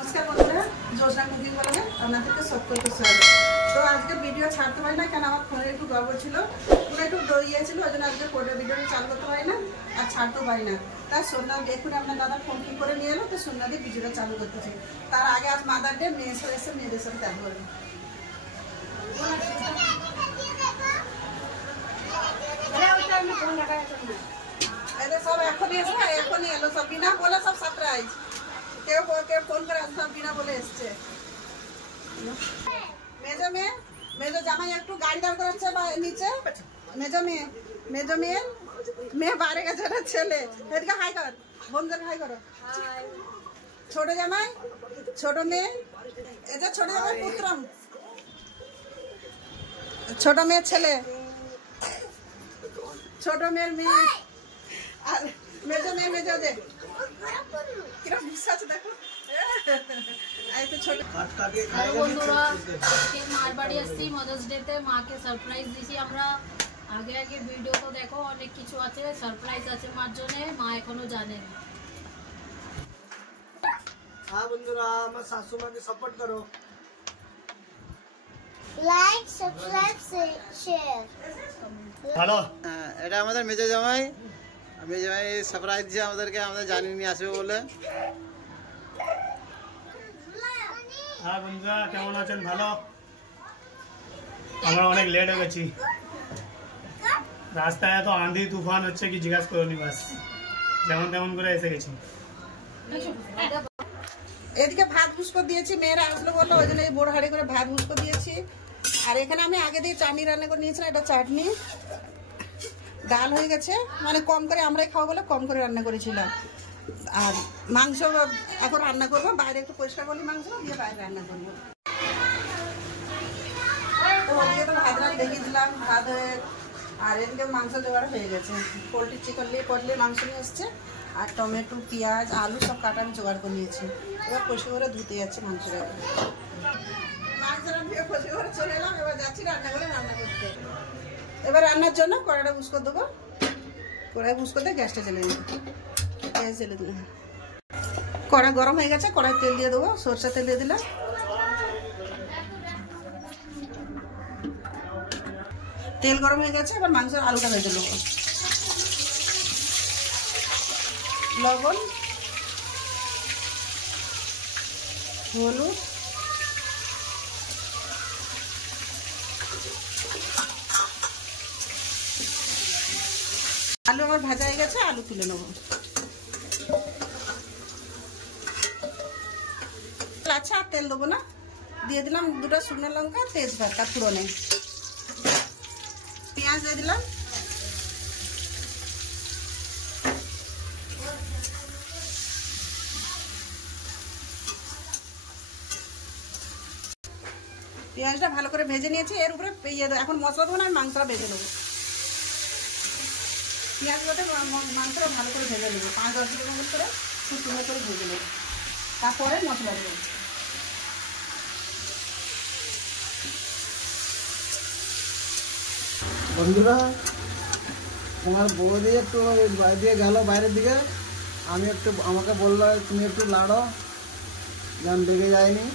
नमस्कार बंधुरा जोशना कुकिंग ब्लगे আপনাদেরকে সকলকে স্বাগত। তো আজকে ভিডিও ছাড়তে পারি না কারণ আমার ফোনে একটু গড়বড় ছিল, পুরো একটু দইয়ে ছিল, ওই জন্য আজকে কোডে ভিডিওটা চালু করতে পারি না আর ছাড়তেও পারি না। তাই সোনা দেখুন আপনার দাদা ফোন কি করে নিয়ে এলো, তো সোনা দিয়ে ভিডিওটা চালু করতেছি। তার আগে আজ মাদার ডে, মেয়ে এসে মেয়েদের সাথে দেখা করবে। সব এখনই এসে এখনই এলো, সব বিনা বলে সব সারপ্রাইজ। কেউ ফোন করে আসতাম বিনা বলে এসছে। মেজো জামাই একটু গাড়ি দাঁড় করাচ্ছে নিচে। মেজো মেয়ে বাইরে গেছে, ছেলে এদিকে হাই কর, বন্ধুদের হাই করো। ছোট জামাই, ছোট মেয়ে, এটা ছোট জামাই পুত্রম, ছোট মেয়ের ছেলে, ছোট মেয়ের মেয়ে, আর মেজো দে কিরকম বিশ্বাস দেখো। বন্ধুরা মার বাড়ি আসছি মাদার্স ডে তে, মাকে সারপ্রাইজ দিছি আমরা। আগে ভিডিও তো দেখো, অনেক কিছু আছে, সারপ্রাইজ আছে মার জন্য, মা এখনো জানে না। হ্যাঁ বন্ধুরা, আমার শাশু মাকে সাপোর্ট করো, লাইক সাবস্ক্রাইব শেয়ার। ভালো। এটা আমাদের মেজো জামাই সারপ্রাইজ দিয়েছে আমাদেরকে, আমাদের জানিয়ে আসবে বলে। হ্যাঁ বন্ধুরা, কেমন আছেন? ভালো। আমরা অনেক লেট হয়ে গেছি, রাস্তায় এত আঁধি তুফান হচ্ছে কি জিজ্ঞাসা করনি, বাস যেমন তেমন করে এসে গেছি। এদিকে ভাত ভুসকো দিয়েছি, মেয়েরা আসলো বললো, ওই জন্য এই বড় হাড়ি করে ভাত ভুসকো দিয়েছি। আর এখানে আমি আগে দিয়ে চাটনি রান্না করে নিয়েছিলাম, এটা চাটনি। ডাল হয়ে গেছে, মানে কম করে আমরাই খাবো বলে কম করে রান্না করেছিলাম। আর মাংস এখন রান্না করবো, বাইরে একটু পরিষ্কার করলি মাংস দিয়ে বাইরে রান্না করবো। তো ওদিকে তো ভাত রাত দেখিয়ে দিলাম, ভাত হয়ে, আর এদিকে মাংস জোগাড় হয়ে গেছে। পোলট্রি চিকেন নিয়ে মাংস নিয়ে এসছে, আর টমেটো পেঁয়াজ আলু সব কাটা আমি জোগাড় করে নিয়েছি। এবার পরিষ্কার করে ধুতে যাচ্ছি মাংসটা। মাংসটা ধুয়ে পরিষ্কার করে চলে এলাম, এবার যাচ্ছি রান্না করে রান্না করতে। এবার রান্নার জন্য কড়াইটা বুস করে দেবো, কড়াই বুস করে দিয়ে গ্যাসটা জ্বেলে নেব। গ্যাস জ্বেলে দিলাম, কড়াই গরম হয়ে গেছে, কড়াই তেল দিয়ে দেবো, সরষে তেল দিয়ে দিলাম। তেল গরম হয়ে গেছে, এবার মাংসের আলুটা ভেজে নেবো। লবণ, হলুদ, আলু আমার ভাজা হয়ে গেছে, আলু তুলে নেবো। আচ্ছা, আর তেল দেবো না, দিয়ে দিলাম দুটো শুকনো লঙ্কা, তেজপাতা ফোড়নে, পেঁয়াজ দিয়ে দিলাম। পেঁয়াজটা ভালো করে ভেজে নিয়েছি, এর উপরে এখন মশলা দেবো না, আমি মাংসটা ভেজে নেবো। পেঁয়াজটাতে মাংসটা ভালো করে ভেজে নেবো, 5-10 মিনিট করে শুকনো করে ভেজে নেবো, তারপরে মশলা দেবো। বন্ধুরা, তোমার বৌদি একটু বাইরে দিয়ে গেল বাইরের দিকে, আমাকে বললো তুমি একটু লাড়ো, যেন লেগে যায়নি।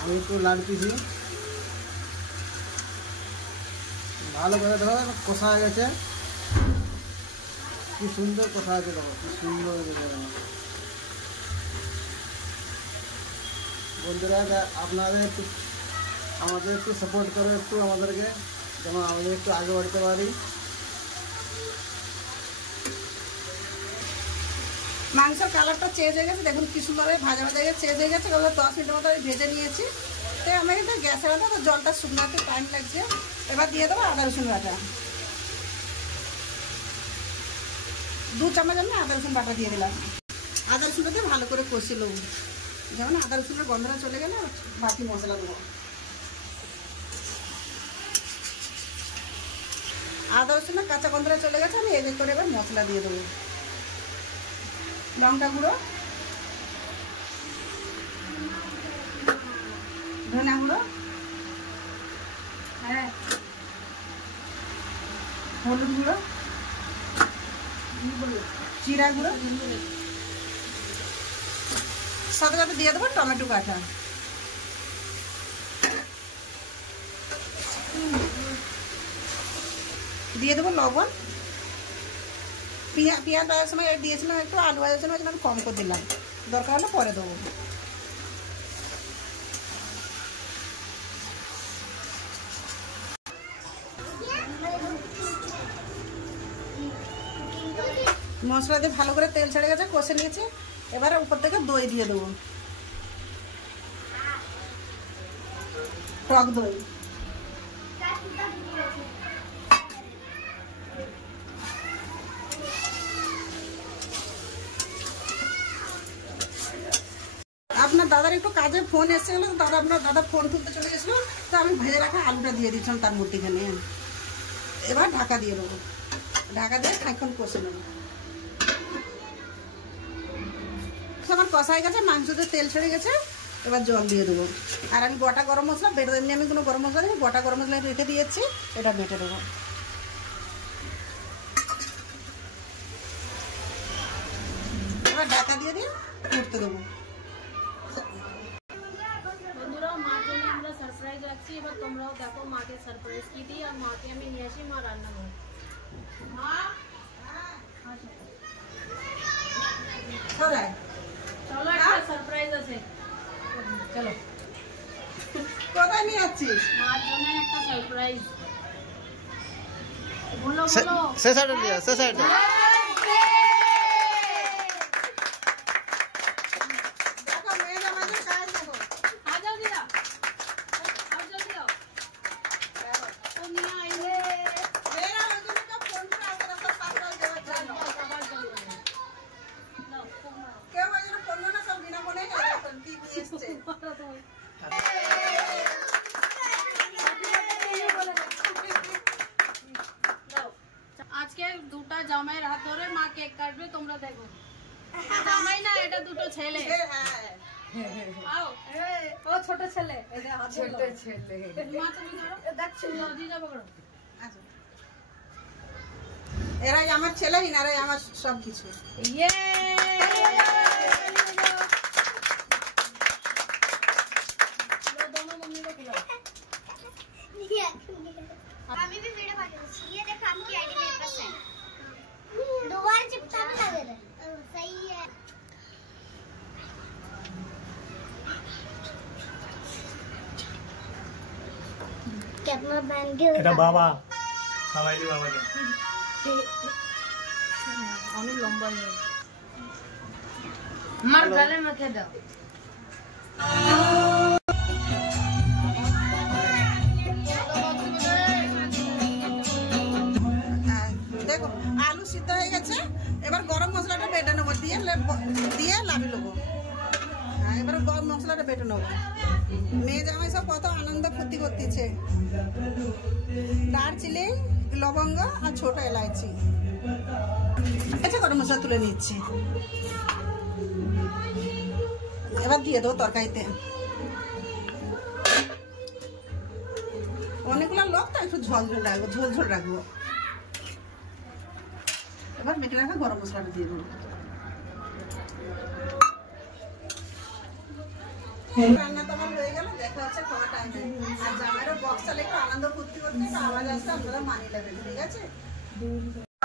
আমি একটু লাড়তেছি, ভালো করে দেখো কষা হয়ে গেছে, কি সুন্দর কষা আছে, দেখো কি সুন্দর হয়েছে। বন্ধুরা, আপনাদের একটু আমাদের একটু সাপোর্ট করো, একটু আমাদেরকে, যেমন আমাদের একটু আগে বাড়তে পারি। মাংসের কালারটা চেঞ্জ হয়ে গেছে, দেখুন কি সুন্দর ভাজা ভাজা হয়ে চেঞ্জ হয়ে গেছে। 10 মিনিটের মতো আমি ভেজে নিয়েছি। তো আমি কিন্তু গ্যাসের মতো জলটা শুকনো একটু টাইম লাগছে। এবার দিয়ে দেবো আদা রসুন বাটা, 2 চামচ আমি আদা রসুন বাটা দিয়ে দিলাম। আদা রসুনটা দিয়ে ভালো করে কষিল, যেমন আদা রসুনের গন্ধটা চলে গেলে বাকি মশলা দেবো। আদা রসুনের কাঁচা গন্ধটা চলে গেছে, আমি এদিক করে এবার মশলা দিয়ে দেবো। লঙ্কা গুঁড়ো, ধনে গুঁড়ো, হলুদ গুঁড়ো, জিরা গুঁড়ো, সাথে সাথে দিয়ে দেবো টমেটো কাটা। দিয়ে দেবো লবণ। পেঁয়াজ ভাজার সময় দিয়েছিলাম একটু, আলু ভাজার সময় আমি কম করে দিলাম, দরকার হলে পরে দেবো। মশলা দিয়ে ভালো করে তেল ছেড়ে গেছে, কষে নিয়েছি। এবারে উপর থেকে দই দিয়ে দেবো, টক দই। আপনার দাদার একটু কাজে ফোন এসেছিল, আপনার দাদা ফোন তুলতে চলে গেছিল, তো আমি ভেজে রাখা আলুটা দিয়ে দিচ্ছিলাম তার মধ্যেখানে। এবার ঢাকা দিয়ে দেবো, ঢাকা দিয়ে খানিকক্ষণ কষে নেবো। আমার কষা হয়ে গেছে, মাংসতে তেল ছেড়ে গেছে, এবার জল দিয়ে দেবো। আর আমি গোটা গরম মশলা বেটে, এমনি আমি কোনো গরম মশলা দিই, গোটা গরম মশলা রেখে দিয়েছি, এটা বেটে দেবো। এবার ঢাকা দিয়ে ফুটতে দেবো। বন্ধুরা, মার জন্য আমরা সারপ্রাইজ রাখছি, এবার তোমরাও দেখো মাকে সারপ্রাইজ কি দিই। আর মাকে আমি নিয়ে আসি মা রান্নাঘর। মা চলো, একটা সারপ্রাইজ আছে, চলো। কোথায় নিয়ে যাচ্ছিস? মার জন্য একটা সারপ্রাইজ। বলো বলো। সে সাইড দিয়ে, সে সাইড। দেখো মেয়ে জামাইদের কাজ দেখো। आ जाओ दीदा, आओ जल्दी आओ। तो निया आइए। मेरा वजन का फोन पर आकर सब पागल देवा चलो। लो, फोन मारो। क्या वजन फोन ना सब बिना बोले है तो की एसছে। मारो तो। আজকে দুটো জামাইয়ের হাত ধরে মা কেক কাটবে, তোমরা দেখো। জামাই না, এটা দুটো ছেলে। आओ, ও ছোট ছেলে, এটা হাত ধরো। ছোট ছেলে। মা তুমি ধরো, দেখছো দিদা পকড়ো। আচ্ছা, এরাই আমার ছেলে, ইনারাই আমার সব কিছু। ইয়ে लो दोनों मम्मी को खिलाओ। আমি भी वीडियो बनाऊंगी। ये देख आपकी आईडी मेरे पास है। दोबारा चिपका भी लगे रे। सही है। कैमरा बैन के এটা বাবা সবাইলি বাবাকে অনেক লম্বা হয়ে যাবে। আমার গালে মেখে দাও। দেখো আলু সিদ্ধ হয়ে গেছে, এবার গরম মশলাটা বেটে নেবো, দিয়ে লাভি নেবো। এবার গরম মশলাটা বেটে নেবো। মেয়ে জামাই সব কত আনন্দ ফুর্তি করতেছে। দারচিনি, লবঙ্গ আর ছোট এলাচি। আচ্ছা, গরম মশলা তুলে নিচ্ছি। এবার দিয়ে দেবো তরকারিতে। অনেকগুলো লোক তো একটু ঝোল রাখবো, ঝোল রাখবো। এবার মেটে রাখা গরম মশলাটা দিয়ে দেবো। রান্না তো আমার হয়ে গেল, দেখা হচ্ছে খাওয়া টাইমে। আর জামাইয়ের বক্স চালে একটু আনন্দ ফুর্তি করতে, একটু আওয়াজ আসছে, আপনারা মানিয়ে নেবেন, ঠিক আছে?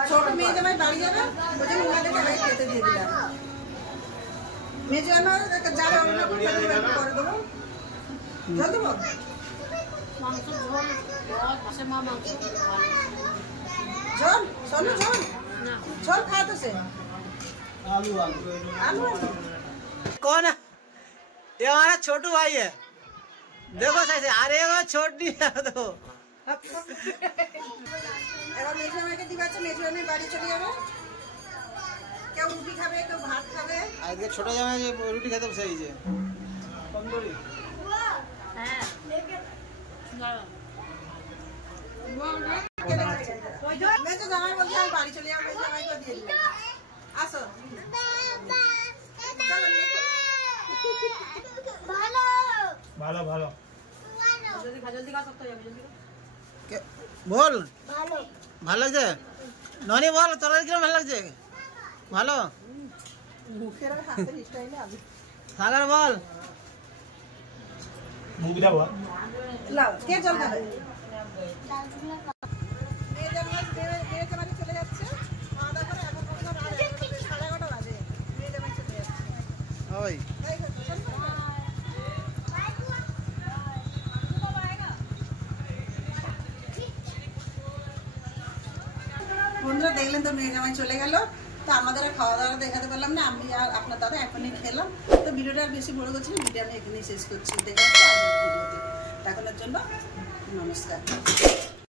ছোট মেয়ে জামাই বাড়ি যাবে, ওই জন্য ওনাদেরকে আগে খেতে দিয়ে দিলাম। মেয়ে জামাই যাবে, আমরা করে দেবো। জল দেবো? মাংস ঝোল बहुत से मां मांस ঝোল, শোনো ঝোল, ना ঝোল खा तो से आलू आलू आलू आलू। कौन है? ये हमारा छोटू भाई है। देखो सही, अरे वो छोटी है तो। এবার মেজো আমাকে দিবাচ্ছে, মেজো আমি বাড়ি চলে যাবে। কেউ রুটি খাবে, কেউ ভাত খাবে। आज के छोटा जामे जे रोटी खाते सही है। तंदूरी है মেজো জামাই বলছে আমি বাড়ি চলে যাবো, মেজো জামাইকে দিয়ে দিলাম। আসো চলো নিয়ে ভালো ভালো ভালো जल्दी खा सकते हो जल्दी के बोल ভালো ভালো লাগছে ননি বল তোর কিরকম ভালো লাগছে ভালো মুখের হাতের স্টাইলে আমি সাগর বল মুখ দাও লাও কে জল খাবে মেয়ে জামাই চলে যাচ্ছে খাওয়া দাওয়া করে এখন পর্যন্ত রাত 11:30 বাজে মেয়ে জামাই চলে যাচ্ছে ওই বন্ধুরা দেখলেন তো মেয়ে জামাই চলে গেল তো আমাদের আর খাওয়া দাওয়া দেখাতে পারলাম না আমি আর আপনার দাদা এখনই খেলাম তো ভিডিওটা আর বেশি বড় করছি না ভিডিও আমি এখানেই শেষ করছি দেখা হচ্ছে আগের ভিডিওতে এখনের জন্য নমস্কার।